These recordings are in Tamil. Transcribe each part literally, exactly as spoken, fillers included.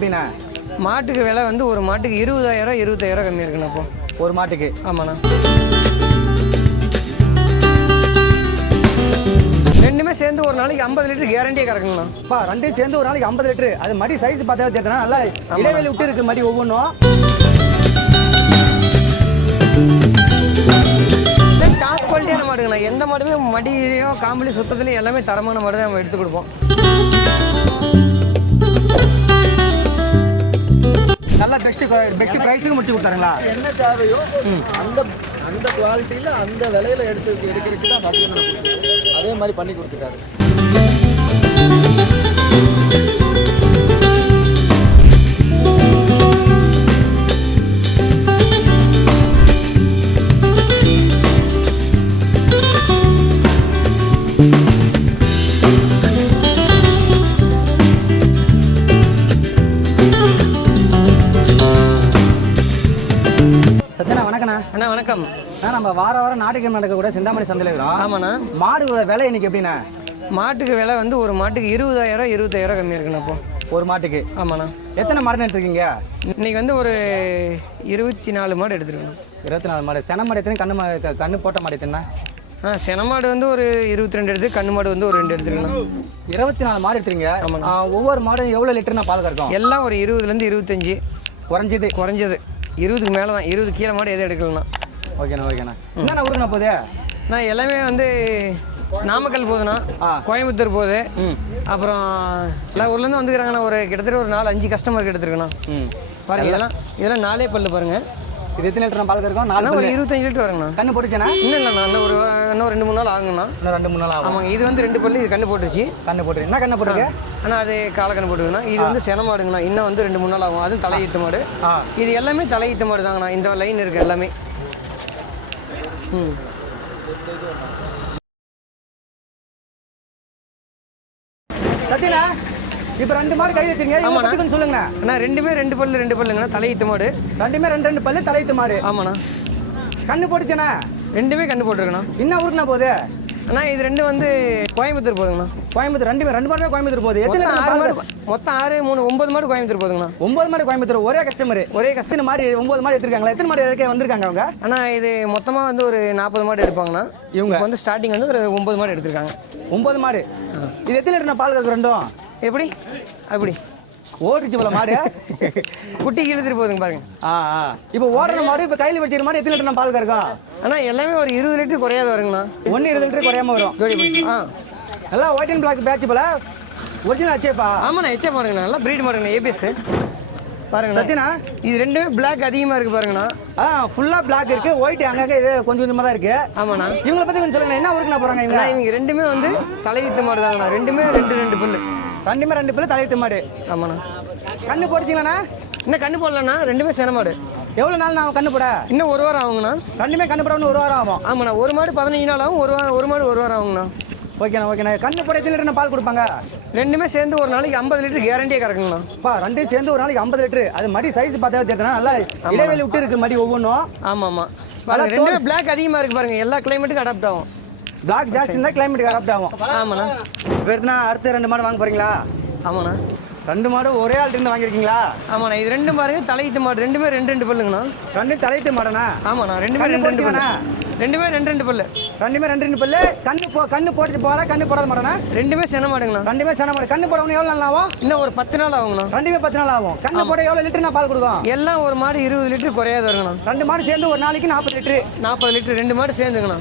எப்படிண்ணா? மாட்டுக்கு விலை வந்து ஒரு மாட்டுக்கு இருபதாயிரம் இருபத்தாயிரம் கம்மி இருக்குண்ணா இப்போ ஒரு மாட்டுக்கு. ஆமாண்ணா. ரெண்டுமே சேர்ந்து ஒரு நாளைக்கு ஐம்பது லிட்டர் கேரண்டியாக கறக்குங்கண்ணா. அப்பா ரெண்டையும் சேர்ந்து ஒரு நாளைக்கு ஐம்பது லிட்டரு. அது மடி சைஸ் பார்த்தா தெரியுதுண்ணா, நல்லா இடைவெளி விட்டு இருக்கு மடி ஒவ்வொன்றும். டாப் குவாலிட்டியான மாடுங்கண்ணா. எந்த மாடுமே மடியோ காம்பளி சுத்தத்துலையும் எல்லாமே தரமான மாடு தான் நம்ம எடுத்து கொடுப்போம். நல்லா பெஸ்ட்டு பெஸ்ட்டு ப்ரைஸுக்கு முடிச்சு கொடுத்தாருங்களா? என்ன தேவையோ அந்த அந்த குவாலிட்டியில் அந்த விலையில் எடுத்து எடுக்கிறதுக்கு தான் மத்திய அதே மாதிரி பண்ணி கொடுத்துட்டாரு. சத்யனா வணக்கண்ணா. அண்ணா வணக்கம். அண்ணா நம்ம வார வாரம் நாட்டுக்கிழமை நடக்கக்கூட சிந்தாமணி சந்தையில் இருக்கிறோம். ஆமாண்ணா. மாடுகளோட விலை இன்னைக்கு எப்படிண்ணா? மாட்டுக்கு விலை வந்து ஒரு மாட்டுக்கு இருபதாயிரம் இருபத்தாயிரம் கம்மி இருக்குண்ணா இப்போ ஒரு மாட்டுக்கு. ஆமாண்ணா. எத்தனை மாடுன்னு எடுத்துருக்கீங்க? இன்னைக்கு வந்து ஒரு இருபத்தி நாலு மாடு எடுத்துருக்கணும். இருபத்தி நாலு மாடு. சென மாடு எத்தனை? கண்ணு மா கண்ணு போட்ட மாடு எத்தனை? ஆ சென மாடு வந்து ஒரு இருபத்தி ரெண்டு எடுத்து, கண்ணு மாடு வந்து ஒரு ரெண்டு எடுத்துருக்கணும். இருபத்தி நாலு மாடு எடுத்துருங்க. ஆமாண்ணா. ஒவ்வொரு மாடும் எவ்வளோ லிட்டர்னா பால் கறக்கும்? எல்லாம் ஒரு இருபதுலேருந்து இருபத்தஞ்சி குறைஞ்சது. குறைஞ்சது இருபதுக்கு மேலே தான். இருபது கீழே மாடு எதுவும் எடுக்கலண்ணா. ஓகேண்ணா ஓகேண்ணா. என்னண்ணா ஊருக்குண்ணா போகுது? நான் எல்லாமே வந்து நாமக்கல் போகுதுண்ணா, கோயம்புத்தூர் போகுது, அப்புறம் எல்லா ஊர்லேருந்து வந்துக்கிறாங்கண்ணா. ஒரு கிட்டத்தட்ட ஒரு நாலு அஞ்சு கஸ்டமருக்கு எடுத்துருக்கண்ணா. ம் பாருங்க, இதெல்லாம் இதெல்லாம் நாலே பல்லு பாருங்கள். இது எத்தனை லிட்டர் பால் கறக்கும்? நாலு ஒரு இருபத்தஞ்சு லிட்டர் வருங்கண்ணா. கண்ணு போட்டுச்சுண்ணா? இன்னும் இல்லைண்ணா, இன்னும் ஒரு இன்னும் ரெண்டு மூணு நாள் ஆகுங்கண்ணா. இன்னும் ரெண்டு மூணு நாள் ஆகும். ஆமாங்க. இது வந்து ரெண்டு பல்லு, இது கண்ணு போட்டுருச்சு. கண்ணு போட்டு என்ன கண்ணு போட்டுருக்கு? ஆனால் அது காலை கண்ணு போட்டுருக்குண்ணா. இது வந்து சென மாடுங்கண்ணா. இன்னும் வந்து ரெண்டு மூணு நாள் ஆகும். அதுவும் தலையீத்து மாடு. இது எல்லாமே தலையீத்து மாடு தாங்கண்ணா. இந்த லைன் இருக்குது எல்லாமே. ம் சத்யனா, இப்போ ரெண்டு மாடு கை வச்சிருங்க. ஆமாண்ணா சொல்லுங்கண்ணா. அண்ணா ரெண்டுமே ரெண்டு பல்லு ரெண்டு பல்லுங்கண்ணா. தலையீத்து மாடு. ரெண்டுமே ரெண்டு ரெண்டு பல்லு தலையீத்து மாடு. ஆமாண்ணா. கண்ணு போட்டுச்சுண்ணா? ரெண்டுமே கண்ணு போட்டுருக்கண்ணா. என்ன ஊருக்குண்ணா போகுது? அண்ணா இது ரெண்டும் வந்து கோயம்புத்தூர் போகுதுங்கண்ணா. கோயம்புத்தூர். ரெண்டு ரெண்டு மாடுமே கோயம்புத்தூர் போகுது. எத்தனை மாடு? மொத்தம் ஆறு மூணு ஒன்பது மாடு கோயம்புத்தூர் போகுதுங்கண்ணா. ஒன்பது மாடு கோயம்புத்தூர். ஒரே கஸ்டமர் ஒரே கஸ்டமர் மாடு ஒன்பது மாடு எடுத்துருக்காங்களா? எத்தனை மாடு எடுக்க வந்திருக்காங்க அவங்க? அண்ணா இது மொத்தமாக வந்து ஒரு நாற்பது மாடு எடுப்பாங்கண்ணா. இவங்க வந்து ஸ்டார்டிங் வந்து ஒரு ஒன்பது மாடு எடுத்திருக்காங்க. ஒன்பது மாடு. இது எத்தனை லிட்டர் பால் கறக்கு ரெண்டும்? எப்படி அப்படி ஓடிச்சு போல மாடு குட்டி இழுத்துட்டு போகுதுங்க பாருங்க. ஆ ஆ இப்போ ஓடுற மாடு இப்போ கையில் வச்சுக்கிற மாடு எத்தனை லிட்டர் பால் கறக்கும்? ஆனால் எல்லாமே ஒரு இருபது லிட்டர் குறையாத வருங்கண்ணா. ஒன்று இருபது லிட்டர் குறையாம வரும். ஜோடி போய் ஆ நல்லா ஒயிட் அண்ட் பிளாக் பேட்ச் போல ஒரிஜினல் ஆச்சேப்பா. ஆமாண்ணா. எச்சா பாருங்கண்ணா. நல்லா ப்ரீட் மாடுங்கண்ணா. ஏபிஎஸ் பாருங்க. சத்யனா இது ரெண்டுமே பிளாக் அதிகமாக இருக்குது பாருங்கண்ணா. ஆ ஃபுல்லாக பிளாக் இருக்குது. ஒயிட் அங்கங்கே இது கொஞ்சம் கொஞ்சமாக தான் இருக்குது. ஆமாண்ணா. இவங்களை பற்றி கொஞ்சம் சொல்லுங்கண்ணா. என்ன ஊருக்கு நான் போகிறாங்க இவங்க? இவங்க ரெண்டுமே வந்து தலையீத்து மாடு தாங்கண்ணா. ரெண்டுமே ரெண்டு ரெண்டு புல்லு. ரெண்டுமே ரெண்டு புல்லு தலையீத்து மாடு. ஆமாண்ணா. கண்ணு போட்டுச்சிங்களாண்ணா? இன்னும் கண்ணு போடலண்ணா. ரெண்டுமே சென மாடு. எவ்வளோ நாள் நான் கண்ணு போட? இன்னும் ஒரு வாரம் ஆகுங்கண்ணா. ரெண்டுமே கண்ணு போட ஒரு வாரம் ஆகும். ஆமாண்ணா. ஒரு மாடு பதினஞ்சு நாள் ஆகும். ஒரு வாரம் ஒரு மாடு ஒரு வாரம் ஆகுங்கண்ணா. ஓகேண்ணா ஓகேண்ணா. கண்ணு போட எத்தனை லிட்டர் பால் கொடுப்பாங்க? ரெண்டுமே சேர்ந்து ஒரு நாளைக்கு ஐம்பது லிட்டர் கேரண்டியாக கறக்குங்கண்ணா. பா ரெண்டும் சேர்ந்து ஒரு நாளைக்கு ஐம்பது லிட்டரு. அது மடி சைஸ் பார்த்தா தெரியுதுண்ணா, நல்லா இடைவெளி விட்டு இருக்கு மடி ஒவ்வொன்றும். ஆமாம் ஆமாம். பாருங்க ரெண்டுமே பிளாக் அதிகமாக இருக்குது பாருங்க. எல்லா கிளைமேட்டுக்கும் அடாப்ட் ஆகும். பிளாக் ஜாஸ்தி இருந்தால் கிளைமேட்டுக்கு அடாப்ட் ஆகும். ஆமாண்ணா. இப்போ எடுத்துனா அடுத்த ரெண்டு மாடு வாங்க போகிறீங்களா? ஆமாண்ணா. ரெண்டு மாடு ஒரே ஆள்கிட்ட இருந்து வாங்கியிருக்கீங்களா? ஆமாண்ணா. இது ரெண்டும் பாருங்க தலையீத்து மாடு. ரெண்டுமே ரெண்டு ரெண்டு பல்லுங்கண்ணா. ரெண்டு தலையீத்து மாடண்ணா? ஆமாண்ணா. ரெண்டுமே ரெண்டு ரெண்டு பல்லு. ரெண்டுமே ரெண்டு ரெண்டு பல்லு. ரெண்டுமே ரெண்டு ரெண்டு பல்லு. கண்ணு போ கண்ணு போட்டு போகிறா கண்ணு போடாத மாடண்ணா? ரெண்டுமே சென மாடுங்கண்ணா. ரெண்டுமே சென மாடு. கண்ணு போடணும் எவ்வளோ நாள் ஆகும்? இன்னும் ஒரு பத்து நாள் ஆகுங்கண்ணா. ரெண்டுமே பத்து நாள் ஆகும். கண்ணு போட எவ்வளோ லிட்டர் நான் பால் கொடுக்கும்? எல்லாம் ஒரு மாடு இருபது லிட்டர் குறையாது வருங்கண்ணா. ரெண்டு மாடு சேர்ந்து ஒரு நாளைக்கு நாற்பது லிட்டரு. நாற்பது லிட்டர் ரெண்டு மாடு சேர்ந்துங்கண்ணா.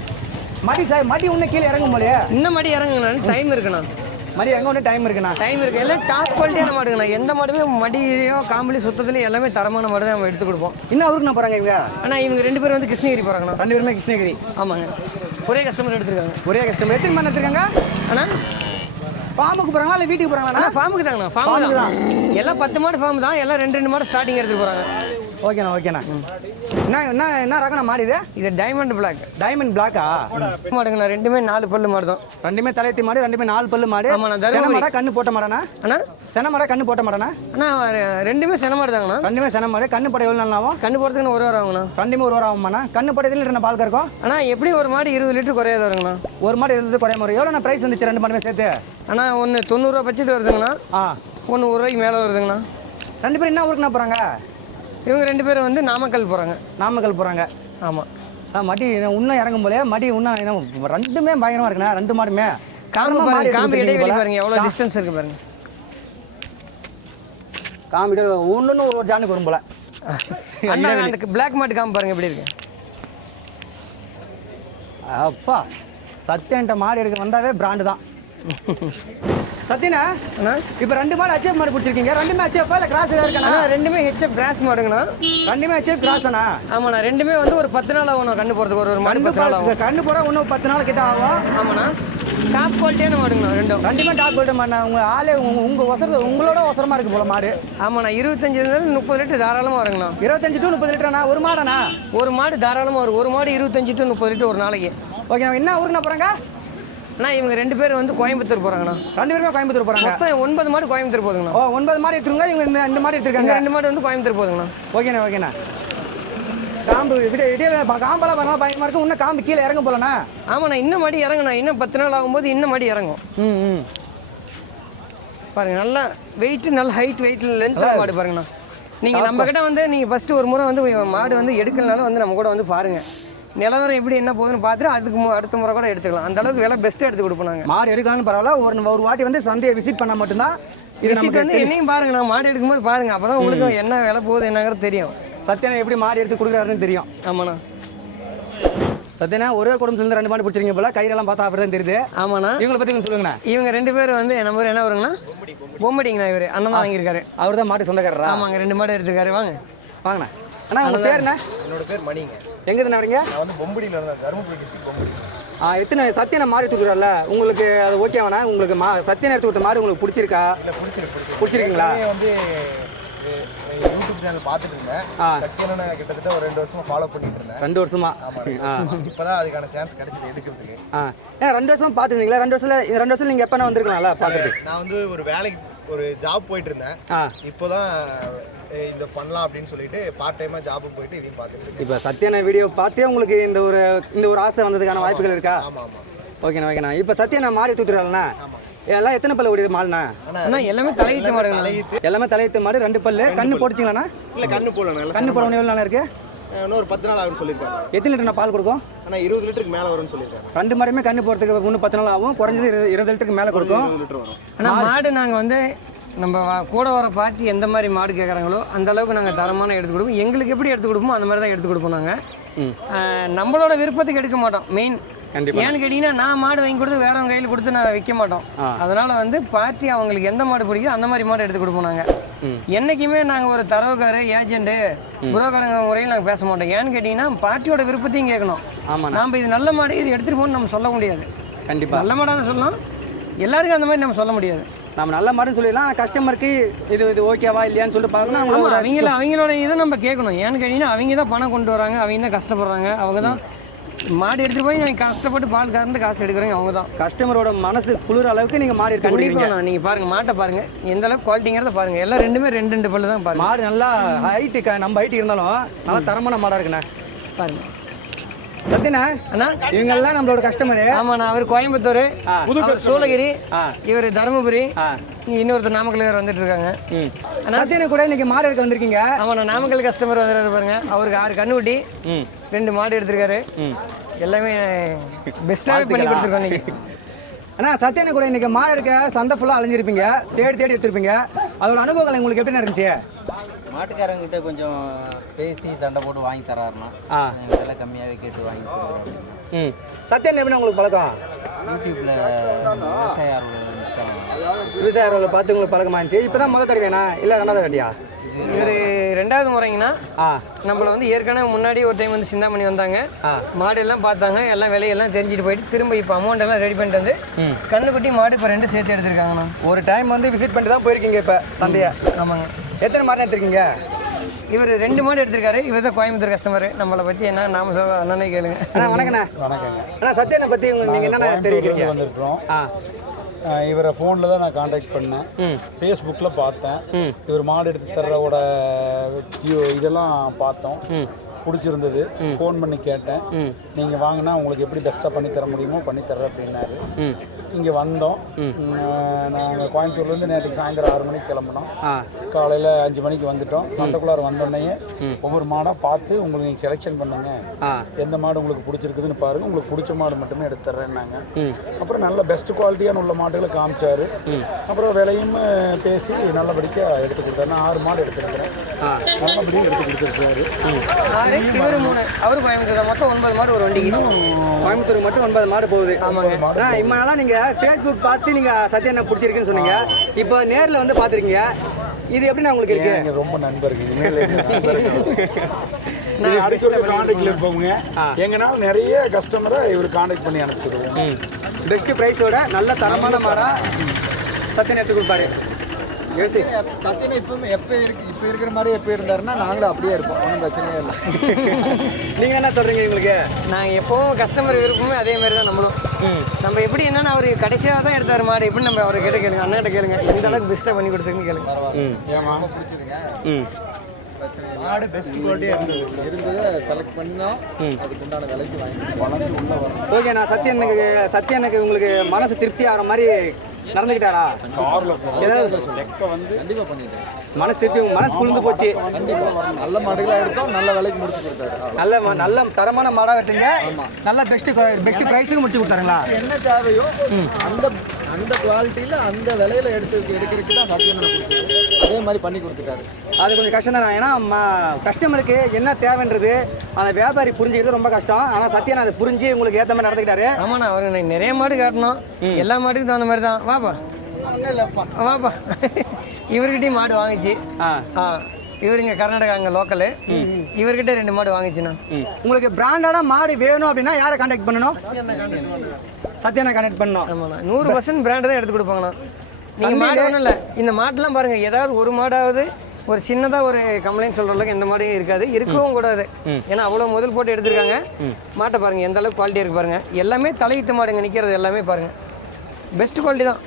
மடி சார் மடி இன்னும் கீழே இறங்கும் போலையே? இன்னும் மடி இறங்குங்கண்ணா. டைம் இருக்குண்ணா. மடி எங்கே ஒன்று டைம் இருக்குண்ணா? டைம் இருக்குது. எல்லாம் டாப் குவாலிட்டியான மாடுங்கண்ணா. எந்த மாடுமே மடியோ காம்பளி சுத்தத்துலையும் எல்லாமே தரமான மாடு தான் நம்ம எடுத்து கொடுப்போம். இன்னும் ஊருக்கு நான் போகிறாங்க இவங்க? ஆனால் இவங்க ரெண்டு பேரும் வந்து கிருஷ்ணகிரி போகிறாங்கண்ணா. ரெண்டு பேருமே கிருஷ்ணகிரி. ஆமாங்க. ஒரே கஸ்டமர் எடுத்துருக்காங்க. ஒரே கஸ்டமர். எத்தனை மணி எடுத்துருக்காங்க? ஆனால் ஃபார்முக்கு போகிறாங்களா இல்லை வீட்டுக்கு போகிறாங்களா? ஃபார்முக்கு தாங்கண்ணா. ஃபார்முக்கு தான். எல்லாம் பத்து மாடு ஃபார்ம் தான். எல்லாம் ரெண்டு ரெண்டு மாடு ஸ்டார்டிங் எடுத்துகிட்டு போகிறாங்க. ஓகேண்ணா ஓகேண்ணா. என்ன என்ன என்ன ரகண்ணா மாடு இது? இது டைமண்ட் பிளாக். டைமண்ட் பிளாக்கா மாடுங்கண்ணா. ரெண்டுமே நாலு பல்லு மாடு தான். ரெண்டுமே தலையீத்து மாடு. ரெண்டுமே நாலு பல்லு மாடு. ஆமாண்ணா. சென தருமபுரி மாடா கண்ணு போட்ட மாடண்ணா? அண்ணா சென மாடா கண்ணு போட்ட மாடண்ணா? அண்ணா ரெண்டுமே சென மாடு தாங்கண்ணா. ரெண்டுமே சென மாடு. கண்ணு போட எவ்வளோ நாள் ஆகும்? கண்ணு போடுறதுக்கு ஒரு வாரம் ஆகுங்கண்ணா. ரெண்டுமே ஒரு வாரம் ஆகுமாண்ணா? கண்ணு போட எத்தனை லிட்டர் பால் கறக்கும்? அண்ணா எப்படி ஒரு மாடு இருபது லிட்டர் குறையாது வருங்கண்ணா. ஒரு மாடு இருபது குறையாம வரும். எவ்வளோ ப்ரைஸ் வந்துச்சு ரெண்டு மாடுமே சேர்த்து? அண்ணா ஒன்று தொண்ணூறுரூவா பட்ஜெட் வருதுங்கண்ணா. ஆ ஒன்று ஒரு ரூபாய்க்கு மேலே வருதுங்கண்ணா. ரெண்டு பேரும் என்ன ஊருக்குண்ணா போகிறாங்க? இவங்க ரெண்டு பேரும் வந்து நாமக்கல் போகிறாங்க. நாமக்கல் போகிறாங்க. ஆமாம். ஆ மடி இன்னும் இறங்கும் போலே மடி இன்னும் என்ன ரெண்டுமே பயங்கரமாக இருக்குண்ணா. ரெண்டு மாடுமே காம்பு பாருங்க, காம்பு இடைவெளி பாருங்க எவ்வளோ டிஸ்டன்ஸ் இருக்குது பாருங்க. காம்பு இடை ஒன்று ஒரு ஜானுக்கு வரும் போல. அண்ணா அந்த பிளாக் மாட்டு காம்பு பாருங்க எப்படி இருக்கு. அப்பா சத்யன்ட்ட மாடு எடுக்க வந்தாவே பிராண்டு தான். சத்யனா இப்போ ரெண்டு மாடு ஹெச்எஃப் மாடு பிடிச்சிருக்கீங்க. ரெண்டுமே ஹெச்எஃப்பா இல்லை கிராஸ் ஏதாவது இருக்கா? ரெண்டுமே ஹெச்எஃப் கிராஸ் மாடுங்கண்ணா. ரெண்டுமே ஹெச்எஃப் கிராஸ் தானா? ஆமாண்ணா. ரெண்டுமே வந்து ஒரு பத்து நாள் ஆகும் கண்ணு போகிறதுக்கு. ஒரு ஒரு மாடு பத்து நாள் ஆகும். கண்ணு போட இன்னும் பத்து நாள் கிட்ட ஆகும். ஆமாண்ணா. டாப் குவாலிட்டியான மாடுங்கண்ணா ரெண்டும். ரெண்டுமே டாப் குவாலிட்டி மாடு. உங்கள் ஆளே உங்கள் உங்கள் ஒசர உங்களோட ஒசரமாக இருக்குது போல மாடு. ஆமாண்ணா. இருபத்தஞ்சிலேருந்து முப்பது லிட்டர் தாராளமாக வருங்கண்ணா. இருபத்தஞ்சு டு முப்பது லிட்டர்ண்ணா ஒரு மாடண்ணா? ஒரு மாடு தாராளமாக வரும். ஒரு மாடு இருபத்தஞ்சு டு முப்பது லிட்டர் ஒரு நாளைக்கு. ஓகே. என்ன ஊருக்குண்ணா போகிறாங்க? அண்ணா இவங்க ரெண்டு பேரும் வந்து கோயம்புத்தூர் போகிறாங்கண்ணா. ரெண்டு பேருமே கோயம்புத்தூர் போகிறாங்க. மொத்தம் ஒன்பது மாடு கோயம்புத்தூர் போகுதுங்கண்ணா. ஓ ஒன்பது மாடு எடுத்துருங்க. இவங்க இந்த இந்த மாடு எடுத்துருக்காங்க. ரெண்டு மாடு வந்து கோயம்புத்தூர் போகுதுங்கண்ணா. ஓகேண்ணா ஓகேண்ணா. காம்பு விட இடையே காம்பெல்லாம் பண்ணலாம் பயங்கரமாக இருக்கும். இன்னும் காம்பு கீழே இறங்க போலண்ணா? ஆமாண்ணா. இன்னும் மாடி இறங்குண்ணா. இன்னும் பத்து நாள் ஆகும்போது இன்னும் மாடி இறங்கும். ம் ம் பாருங்க நல்லா வெயிட்டு நல்ல ஹைட் வெயிட்டில் லென்த்தாக மாடு பாருங்கண்ணா. நீங்கள் நம்மக்கிட்ட வந்து நீங்கள் ஃபஸ்ட்டு ஒரு முறை வந்து மாடு வந்து எடுக்கலனாலும் வந்து நம்ம கூட வந்து பாருங்கள். நிலவரம் எப்படி என்ன போகுதுன்னு பார்த்துட்டு அதுக்கு அடுத்த முறை கூட எடுத்துக்கலாம். அந்த அளவுக்கு விலை பெஸ்ட்டாக எடுத்து கொடுப்போம். மாடு எடுக்கலாம்னு பரவாயில்ல. ஒரு ஒரு வாட்டி வந்து சந்தையை விசிட் பண்ணால் மட்டும்தான் இது விசிட் வந்து என்னையும் பாருங்கள். நான் மாடு எடுக்கும்போது பாருங்கள். அப்போ தான் உங்களுக்கு என்ன விலை போகுது என்னங்கிறது தெரியும். சத்யனா எப்படி மாடு எடுத்து கொடுக்குறாருன்னு தெரியும். ஆமாண்ணா. சத்யனா ஒரே குடும்பத்துலேருந்து ரெண்டு மாடு பிடிச்சிருங்க போல. கையிலெல்லாம் பார்த்தா அப்படி தான் தெரியுது. ஆமாண்ணா. இவங்களை பற்றி கொஞ்சம் சொல்லுங்கண்ணா. இவங்க ரெண்டு பேரும் வந்து நம்ம ஊர் என்ன வருங்கண்ணா? பொம்படிங்கண்ணா. இவர் அண்ணன் தான் வாங்கியிருக்காரு. அவர் தான் மாட்டு சொந்தக்காரரா? ஆமாங்க. ரெண்டு மாடு எடுத்துருக்காரு. வாங்க வாங்கண்ணா. அண்ணா உங்கள் பேர் என்ன? என்னோட பேர் மணிங்க. எங்கே தானே வரீங்க? நான் வந்து பொம்படியில் இருந்தேன். தருமபுரி டிஸ்ட்ரிக்ட் பொம்படி. ஆ எத்தனை சத்யனை மாடு எடுத்துக்கிறாருல உங்களுக்கு அது ஓகேவாண்ணா? உங்களுக்கு மா சத்யனை எடுத்து கொடுத்த மாடு உங்களுக்கு பிடிச்சிருக்கா? இல்லை பிடிச்சிருக்கு. பிடிச்சிருக்கீங்களா? வந்து யூடியூப் சேனல் பார்த்துட்டு இருந்தேன். சத்யனை கிட்டத்தட்ட ஒரு ரெண்டு வருஷமா ஃபாலோ பண்ணிட்டு இருந்தேன். ரெண்டு வருஷமா? இப்போதான் அதுக்கான சான்ஸ் கிடைச்சது எடுக்கிறதுக்கு. ஆ ஏன் ரெண்டு வருஷமா பார்த்துருந்தீங்களா? ரெண்டு வருஷத்துல ரெண்டு வருஷத்துல நீங்கள் எப்போ வந்திருக்கலாம்ல பார்த்துட்டு? நான் வந்து ஒரு வேலைக்கு ஒரு ஜாப் போயிட்டு இருந்தேன். இப்போதான் இந்த பண்ணலாம் அப்படின்னு சொல்லிட்டு பார்ட் டைமாக ஜாபுக்கு போயிட்டு இதையும் பார்த்துட்டு. இப்போ சத்யனை வீடியோ பார்த்தே உங்களுக்கு இந்த ஒரு இந்த ஒரு ஆசை வந்ததுக்கான வாய்ப்புகள் இருக்கா? ஆமாம் ஆமாம். ஓகேண்ணா ஓகேண்ணா. இப்போ சத்யனை மாறி தூத்துறாருண்ணா? எல்லாம் எத்தனை பல்லு ஓடிது மாடுண்ணா? அண்ணா எல்லாமே தலையிட்டு மாடு. எல்லாமே தலையிட்டு மாடு. ரெண்டு பல்லு. கண்ணு போட்டுச்சிங்களாண்ணா? இல்லை கண்ணு போடலாம். கண்ணு போடணும் எவ்வளோ நாள் இருக்குது? இன்னொரு பத்து நாள் ஆகும்னு சொல்லியிருக்காங்க. எத்தனை லிட்டர் பால் கொடுக்கும்? ஆனால் இருபது லிட்டருக்கு மேலே வரும்னு சொல்லியிருக்காங்க. ரெண்டு மாடுமே கண்ணு போகிறதுக்கு இன்னும் பத்து நாள் ஆகும். குறைஞ்சது இருபது லிட்டருக்கு மேலே கொடுக்கும். இருபது லிட்டர் வரும். ஆனால் மாடு நாங்கள் வந்து நம்ம கூட வர பாட்டி எந்த மாதிரி மாடு கேட்குறாங்களோ அந்த அளவுக்கு நாங்கள் தரமான எடுத்து கொடுப்போம். எங்களுக்கு எப்படி எடுத்து கொடுப்போமோ அந்த மாதிரி தான் எடுத்து கொடுப்போம். நாங்கள் நம்மளோட விருப்பத்துக்கு எடுக்க மாட்டோம். மெயின் ஏன்னு கேட்டிங்கன்னா நான் மாடு வாங்கி கொடுத்து வேறவங்க கையில் கொடுத்து நான் விற்க மாட்டோம். அதனால் வந்து பார்ட்டி அவங்களுக்கு எந்த மாடு பிடிக்கும் அந்த மாதிரி மாடு எடுத்து கொடுப்போம். நாங்கள் என்றைக்குமே நாங்கள் ஒரு தரவுக்காரு ஏஜென்ட்டு புரோக்கருங்க முறையில் நாங்கள் பேச மாட்டோம். ஏன்னு கேட்டிங்கன்னா பார்ட்டியோட விருப்பத்தையும் கேட்கணும். ஆமாம். நாம் இது நல்ல மாடு இது எடுத்துகிட்டு போகணும்னு நம்ம சொல்ல முடியாது. கண்டிப்பாக நல்ல மாடாக தான் சொல்லலாம். எல்லாருக்கும் அந்த மாதிரி நம்ம சொல்ல முடியாது. நம்ம நல்ல மாடுன்னு சொல்லிடலாம். கஸ்டமருக்கு இது இது ஓகேவா இல்லையான்னு சொல்லிட்டு பார்க்கணும். அவங்களோட அவங்கள அவங்களோட இதை நம்ம கேட்கணும். ஏன்னு கேட்டிங்கன்னா அவங்க தான் பணம் கொண்டு வராங்க. அவங்க தான் கஷ்டப்படுறாங்க. அவங்க தான் மாடு எடுத்துகிட்டு போய் நீங்கள் கஷ்டப்பட்டு பால் கறந்து காசு எடுக்கிறீங்க. அவங்க தான் கஸ்டமரோட மனசு குளிர அளவுக்கு நீங்கள் மாடு எடுத்து கண்டிப்பாக. நீங்கள் பாருங்கள் மாட்டை பாருங்கள் எந்த அளவுக்கு குவாலிட்டிங்கிறத பாருங்கள். எல்லாம் ரெண்டுமே ரெண்டு ரெண்டு பல்லு தான் பாருங்கள். மாடு நல்லா ஹைட்டு நம்ம ஹைட்டு இருந்தாலும் நல்லா தரமான மாடாக இருக்குண்ணா. பாருங்கள் சத்தியண்ணா. அண்ணா இவங்கெல்லாம் நம்மளோட கஸ்டமரு. ஆமாண்ணா. அவர் கோயம்புத்தூர், சூளகிரி, இவர் தருமபுரி, இன்னொருத்தர் நாமக்கல் வந்துட்டு இருக்காங்க. சத்தியனை கூட இன்னைக்கு மாடு எடுக்க வந்திருக்கீங்க. ஆமாண்ணா. நாமக்கல் கஸ்டமர் வந்துருக்காரு பாருங்க. அவருக்கு ஆறு கண்ணுக்குட்டி ரெண்டு மாடு எடுத்திருக்காரு. எல்லாமே பெஸ்ட்டாகவே பண்ணி கொடுத்துருக்கோம் இன்னைக்கு. அண்ணா சத்தியனை கூட இன்னைக்கு மாடு எடுக்க சந்தை ஃபுல்லாக அலைஞ்சிருப்பீங்க. தேடி தேடி எடுத்திருப்பீங்க. அதோட அனுபவங்கள் உங்களுக்கு எப்படி இருந்துச்சு? மாட்டுக்காரங்கிட்ட கொஞ்சம் பேசி சண்டை போட்டு வாங்கி தராருன்னா விலை கம்மியாகவே கேட்டு வாங்கி தராரு. ம் சத்யன் எப்படி உங்களுக்கு பழக்கம்? யூடியூப்பில் விவசாய விவசாய ஆர்வலில் பார்த்து உங்களுக்கு பழக்கமாக இருந்துச்சு. இப்போ தான் முதல் தடவைண்ணா இல்லை ரெண்டாவது தடவையா? இவர் ரெண்டாவது முறைங்கண்ணா. நம்மளை வந்து ஏற்கனவே முன்னாடி ஒரு டைம் வந்து சிந்தாமணி வந்தாங்க. மாடு எல்லாம் பார்த்தாங்க. எல்லாம் விலையெல்லாம் தெரிஞ்சுட்டு போயிட்டு திரும்ப இப்போ அமௌண்ட் எல்லாம் ரெடி பண்ணிட்டு வந்து கண்ணுக்குட்டி மாடு இப்போ ரெண்டு சேர்த்து எடுத்துருக்காங்கண்ணா. ஒரு டைம் வந்து விசிட் பண்ணிட்டு தான் போயிருக்கீங்க இப்போ சந்தையை? ஆமாங்க. எத்தனை மாடு எடுத்திருக்கீங்க? இவர் ரெண்டு மாடு எடுத்திருக்காரு. இவர் தான் கோயம்புத்தூர் கஸ்டமர். நம்மளை பற்றி என்ன நாம சொல்ல அண்ணனே கேளுங்க. அண்ணா வணக்கண்ணா. வணக்கங்க. அண்ணா சத்யனை பற்றி நீங்கள் என்னென்ன தெரிவிக்கிறீங்க? வந்துருக்கோம். இவரை ஃபோனில் தான் நான் காண்டாக்ட் பண்ணேன். ஃபேஸ்புக்கில் பார்த்தேன். இவர் மாடு எடுத்து தர்றவோட இதெல்லாம் பார்த்தோம். பிடிச்சிருந்தது. ஃபோன் பண்ணி கேட்டேன். நீங்கள் வாங்கினா உங்களுக்கு எப்படி பெஸ்ட்டாக பண்ணி தர முடியுமோ பண்ணி தர்றேன் அப்படின்னாரு. இங்கே வந்தோம். நாங்கள் கோயம்புத்தூர்லேருந்து நேற்றுக்கு சாயந்தரம் ஆறு மணிக்கு கிளம்பினோம். ஆ காலையில் அஞ்சு மணிக்கு வந்துட்டோம். சந்தைக்குள்ளார வந்தோடனே ஒவ்வொரு மாடாக பார்த்து உங்களுக்கு நீங்கள் செலெக்ஷன் பண்ணுங்க, ஆ எந்த மாடு உங்களுக்கு பிடிச்சிருக்குதுன்னு பாருங்கள், உங்களுக்கு பிடிச்ச மாடு மட்டுமே எடுத்து தர்றேன்னாங்க. அப்புறம் நல்ல பெஸ்ட் குவாலிட்டியான உள்ள மாடுகளை காமிச்சாரு. அப்புறம் விலையும் பேசி நல்லபடியாக எடுத்து கொடுத்தாரு. நான் ஆறு மாடு எடுத்துருக்கிறேன், நல்லபடியாக எடுத்து கொடுத்துருக்காரு. ஆறு இவர் மூணு அவரு கோயம்புத்தூர் தான். மொத்தம் ஒன்பது மாடு ஒரு வண்டிக்கு. கோயம்புத்தூர் மட்டும் ஒன்பது மாடு போகுது. ஆமாங்க. ஆ இம்மா நாளாக நீங்கள் ஃபேஸ்புக் பார்த்து நீங்கள் சத்யா பிடிச்சிருக்குன்னு சொன்னீங்க. இப்போ நேரில் வந்து பார்த்துருக்கீங்க. இது எப்படி நான் உங்களுக்கு இருக்கு? நீங்கள் ரொம்ப நண்பர்கள், இனிமேல் நீங்கள் அடிச்சு காண்டாக்டில் இருப்பவங்க. எங்கனால நிறைய கஸ்டமரை இவர் காண்டாக்ட் பண்ணி அனுப்பிச்சிடுவோம். பெஸ்ட்டு ப்ரைஸோட நல்ல தரமான மாடாக சத்யன் எடுத்து கொடுப்பாரு. எடுத்து சத்தியனை இப்பவுமே எப்போ இருக்கு இப்போ இருக்கிற மாதிரி எப்போ இருந்தாருன்னா நாங்களும் அப்படியே இருப்போம், ஒன்றும் பிரச்சனையே இல்லை. நீங்கள் என்ன சொல்கிறீங்க உங்களுக்கு? நாங்கள் எப்போவும் கஸ்டமர் விருப்பமே அதே மாதிரி தான் நம்மளும். நம்ம எப்படி என்னன்னா அவர் கடைசியாக தான் எடுத்தார் மாடு, எப்படி நம்ம அவரை கிட்ட கேளுங்க, அண்ணன் கிட்ட கேளுங்க, எந்த அளவுக்கு பெஸ்ட்டாக பண்ணி கொடுத்துருக்குன்னு கேளுங்க. ஏமா ம் மாடு பெஸ்ட் குவாலிட்டியாக இருந்தது இருந்ததை செலக்ட் பண்ணோம், அதுக்கு உண்டான விலைக்கு வாங்கி வளர்ந்து உள்ள வரும். ஓகே, நான் சத்யனுக்கு சத்யனுக்கு உங்களுக்கு மனசு திருப்தி ஆகிற மாதிரி நடந்துக்கிட்டாரா? ஏதாவது வந்து கண்டிப்பாக பண்ணிட்டேன். மனசு திருப்தி உங்க மனசு குளிர்ந்து போச்சு. கண்டிப்பாக நல்ல மாடுகளாக எடுத்தோம், நல்ல விலைக்கு முடிச்சு கொடுத்தாரு. நல்ல ம- நல்ல தரமான மாடாக வெட்டுங்க, நல்ல பெஸ்ட்டு பெஸ்ட்டு ப்ரைஸுக்கு முடிச்சு கொடுத்தாருங்களா? என்ன தேவையோ அந்த அந்த குவாலிட்டியில் அந்த விலையில எடுத்து எடுக்கிறதுக்கு தான் சத்தியம் கொடுத்தாரு. அதே மாதிரி பண்ணி கொடுத்துட்டாரு. அது கொஞ்சம் கஷ்டம் தான். ஏன்னா கஸ்டமருக்கு என்ன தேவைன்றது அந்த வியாபாரி புரிஞ்சுக்கிறது ரொம்ப கஷ்டம். ஆனால் சத்யன் அதை புரிஞ்சு உங்களுக்கு ஏற்ற மாதிரி நடந்துக்கிட்டாரு. ஆமாண்ணா, அவர் நிறைய மாடு காட்டணும், எல்லா மாட்டுக்கும் தகுந்த மாதிரி தான். வாப்பா வாப்பா இவர்கிட்டயும் மாடு வாங்கிச்சு. ஆ ஆ இவர் இங்கே கர்நாடகா அங்கே லோக்கலு, இவர்கிட்ட ரெண்டு மாடு வாங்கிச்சுண்ணா. உங்களுக்கு பிராண்டடான மாடு வேணும் அப்படின்னா யாரை கான்டாக்ட் பண்ணணும்? சத்யனை கான்டாக்ட் பண்ணணும். ஆமாண்ணா, நூறு பர்சன்ட் பிராண்டு தான் எடுத்து கொடுப்பாங்கண்ணா. நீங்கள் மாடு ஒன்றும் இல்லை, இந்த மாட்டெலாம் பாருங்கள், ஏதாவது ஒரு மாடாவது ஒரு சின்னதாக ஒரு கம்ப்ளைண்ட் சொல்கிற அளவுக்கு எந்த மாடையும் இருக்காது, இருக்கவும் கூடாது. ஏன்னா அவ்வளோ முதல் போட்டு எடுத்திருக்காங்க. மாட்டை பாருங்கள் எந்த அளவுக்கு குவாலிட்டியாக இருக்குது பாருங்கள். எல்லாமே தலையீத்து மாடுங்க நிற்கிறது, எல்லாமே பாருங்கள் பெஸ்ட் குவாலிட்டி தான்.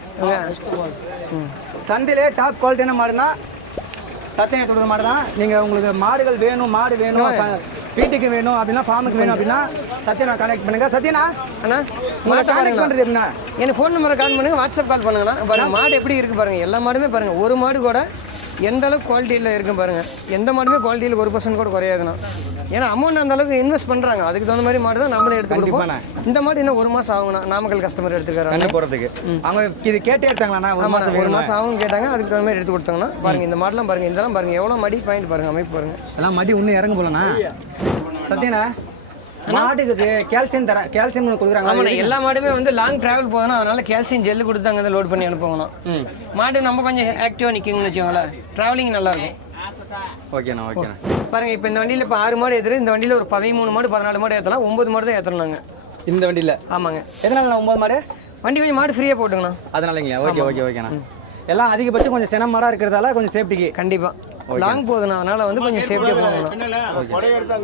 சந்தையிலே டாப் குவாலிட்டியான மாடுனா சத்யனை கொடுக்குற மாடு தான். நீங்கள் உங்களுக்கு மாடுகள் வேணும், மாடு வேணும், ச- வீட்டுக்கு வேணும் அப்படின்னா, ஃபார்முக்கு வேணும் அப்படின்னா சத்யனை கான்டாக்ட் பண்ணுங்க. சத்யனா அண்ணா உங்களை கான்டாக்ட் பண்ணுறது எப்படின்னா? எனக்கு ஃபோன் நம்பரை கால் பண்ணுங்கள், வாட்ஸ்அப் கால் பண்ணுங்கண்ணா. பாருங்கள் மாடு எப்படி இருக்குது பாருங்கள், எல்லா மாடுமே பாருங்கள். ஒரு மாடு கூட எந்த அளவுக்கு குவாலிட்டியில் இருக்கும் பாருங்கள். எந்த மாடுமே குவாலிட்டியில் ஒரு பர்சன்ட் கூட குறையாதுண்ணா. ஏன்னா அமௌண்ட் அந்த அளவுக்கு இன்வெஸ்ட் பண்ணுறாங்க, அதுக்கு தகுந்த மாதிரி மாடு தான் நம்மளே எடுத்து கொடுப்போம். இந்த மாடு இன்னும் ஒரு மாதம் ஆகுங்கண்ணா, நாமக்கல் கஸ்டமர் எடுத்துக்கிறாங்க போகிறதுக்கு. அவங்க இது கேட்டே எடுத்தாங்களாண்ணா? ஒரு ஆமாம், மாதம் ஒரு மாதம் ஆகும் கேட்டாங்க, அதுக்கு தகுந்த மாதிரி எடுத்து கொடுத்தாங்கன்னா பாருங்கள். இந்த மாடெலாம் பாருங்கள், இதெல்லாம் பாருங்கள் எவ்வளோ மடி பாயிண்ட் பாருங்கள், அமைப்பு பாருங்கள். எல்லாம் மடி இன்னும் இறங்க போலண்ணா. சத்யனா மாட்டுக்கு கால்சியம் தர கால்சியம் கொடுக்குறாங்க. ஆமாண்ணா, எல்லா மாடுமே வந்து லாங் ட்ராவல் போதுன்னா, அதனால கால்சியம் ஜெல்லு கொடுத்து அங்கே லோட் பண்ணி அனுப்புங்கண்ணா. மாடு நம்ம கொஞ்சம் ஆக்டிவாக நிற்குங்கன்னு வச்சுக்கோங்களேன், ட்ராவலிங் நல்லாயிருக்கும். ஓகேண்ணா ஓகேண்ணா. பாருங்கள், இப்போ இந்த வண்டியில் இப்போ ஆறு மாடு ஏற்றுறது, இந்த வண்டியில் ஒரு பதிமூணு மாடு பதினாலு மாடு ஏற்றலாம், ஒம்பது மாடு தான் ஏற்றணும் நாங்கள் இந்த வண்டியில். ஆமாங்க. எதனால ஒம்பது மாடு? வண்டி கொஞ்சம் மாடு ஃப்ரீயாக போட்டுங்கண்ணா. அதனாலங்களா? ஓகே ஓகே ஓகேண்ணா. எல்லாம் அதிகபட்சம் கொஞ்சம் சின மாடாக இருக்கிறதால கொஞ்சம் சேஃப்டிக்கு கண்டிப்பாக லாங் போகுதுண்ணா, அதனால் வந்து கொஞ்சம் சேஃப்டியாக போகணுண்ணா.